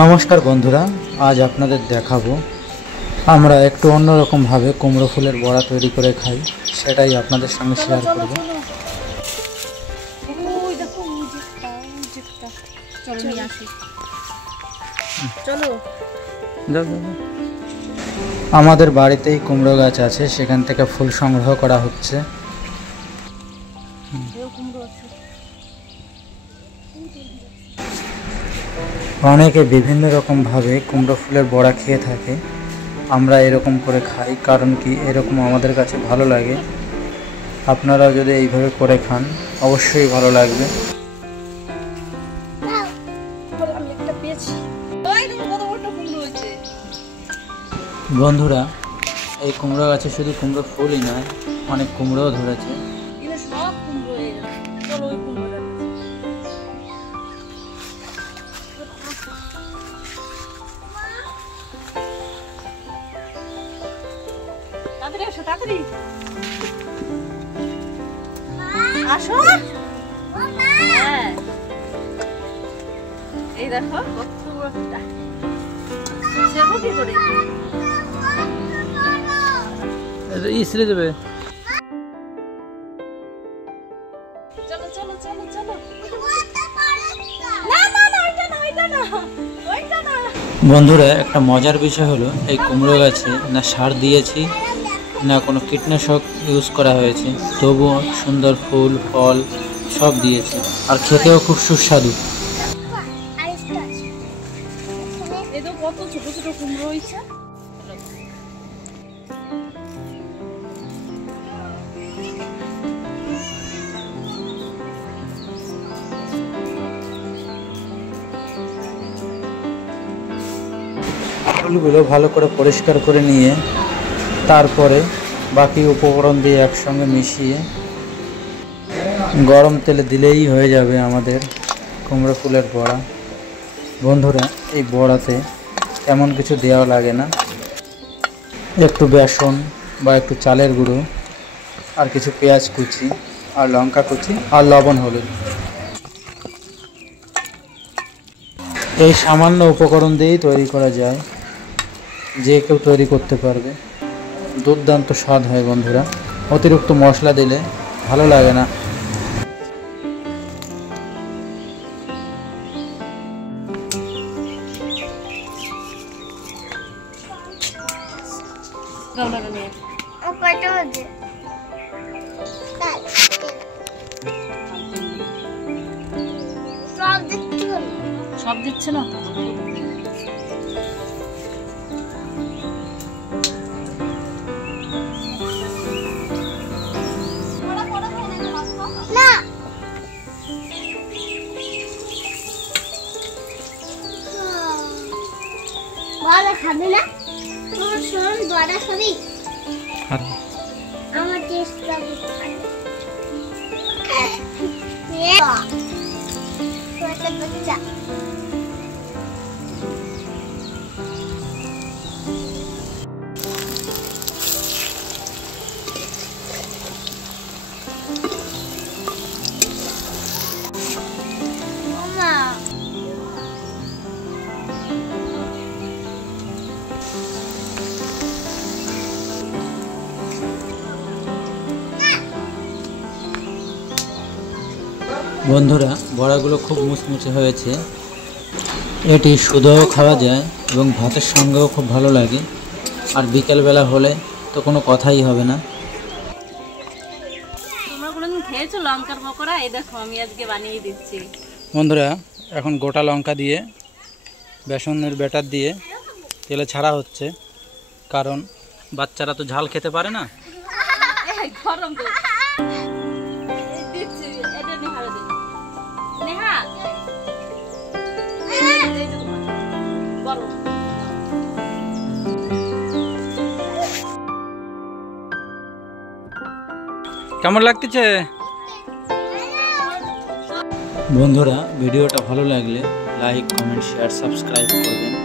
নমস্কার বন্ধুরা, আজ আপনাদের দেখাবো আমরা একটু অন্যরকম ভাবে কুমড়ো ফুলের বড়া তৈরি করে খাই, সেটাই আপনাদের সঙ্গে শেয়ার করব। আমাদের বাড়িতেই কুমড়ো গাছ আছে, সেখান থেকে ফুল সংগ্রহ করা হচ্ছে। অনেকে বিভিন্ন রকম ভাবে কুমড়ো ফুলের বড়া খেয়ে থাকে, আমরা এরকম করে খাই, কারণ কি এরকম আমাদের কাছে ভালো লাগে। আপনারা যদি এইভাবে করে খান অবশ্যই ভালো লাগবে। বন্ধুরা, এই কুমড়ো গাছে শুধু কুমড়ো ফুলই নয়, অনেক কুমড়োও ধরেছে। এই দেখো কত বড় একটা কি করে ইসরে দেবে। চলো চলো চলো চলো। না না না, ওইটা না ওইটা না ওইটা না। বন্ধুরা, একটা মজার বিষয় হলো এই কুমড়ো গাছে না সার দিয়েছি না কোনো কীটনাশক ইউজ করা হয়েছে, তবুও সুন্দর ফুল ফল সব দিয়েছে, আর খেতেও খুব সুস্বাদু। এই তো কত ছোট ছোট কুমড়ো হয়েছে। ফুলগুলো ভালো করে পরিষ্কার করে নিয়ে তারপরে বাকি উপকরণ দিয়ে একসঙ্গে মিশিয়ে গরম তেলে দিলেই হয়ে যাবে আমাদের কুমড়ো ফুলের বড়া। বন্ধুরা, এই বড়াতে তেমন কিছু দেওয়া লাগে না, একটু বেসন বা একটু চালের গুঁড়ো আর কিছু পেঁয়াজ কুচি আর লঙ্কা কুচি আর লবণ হলুদ, এই সামান্য উপকরণ দিয়েই তৈরি করা যায়, যে কেউ তৈরি করতে পারবে। দুর্দান্ত স্বাদ হয় বন্ধুরা, অতিরিক্ত মশলা দিলে ভালো লাগে না। সব দিচ্ছে না তো। খাবি না তোমার শোন বড়া খাবি? আমার টেস্ট লাগে। বাচ্চা বন্ধুরা, বড়াগুলো খুব মুচমুচে হয়েছে, এটি শুধুও খাওয়া যায় এবং ভাতের সঙ্গেও খুব ভালো লাগে, আর বিকেলবেলা হলে তো কোনো কথাই হবে না। তোমরা কোনোদিন খেয়েছো লঙ্কার পকোড়া? এই দেখো আমি আজকে বানিয়ে দিচ্ছি। বন্ধুরা, এখন গোটা লঙ্কা দিয়ে বেসনের ব্যাটার দিয়ে তেলে ছাড়া হচ্ছে, কারণ বাচ্চারা তো ঝাল খেতে পারে না। গরম তো দিচ্ছি, এটা নেহারে দিন। নেহা এই যে তোমার গরম। কেমন লাগতেছে বন্ধুরা? ভিডিওটা ভালো লাগলে লাইক, কমেন্ট, শেয়ার, সাবস্ক্রাইব করবেন।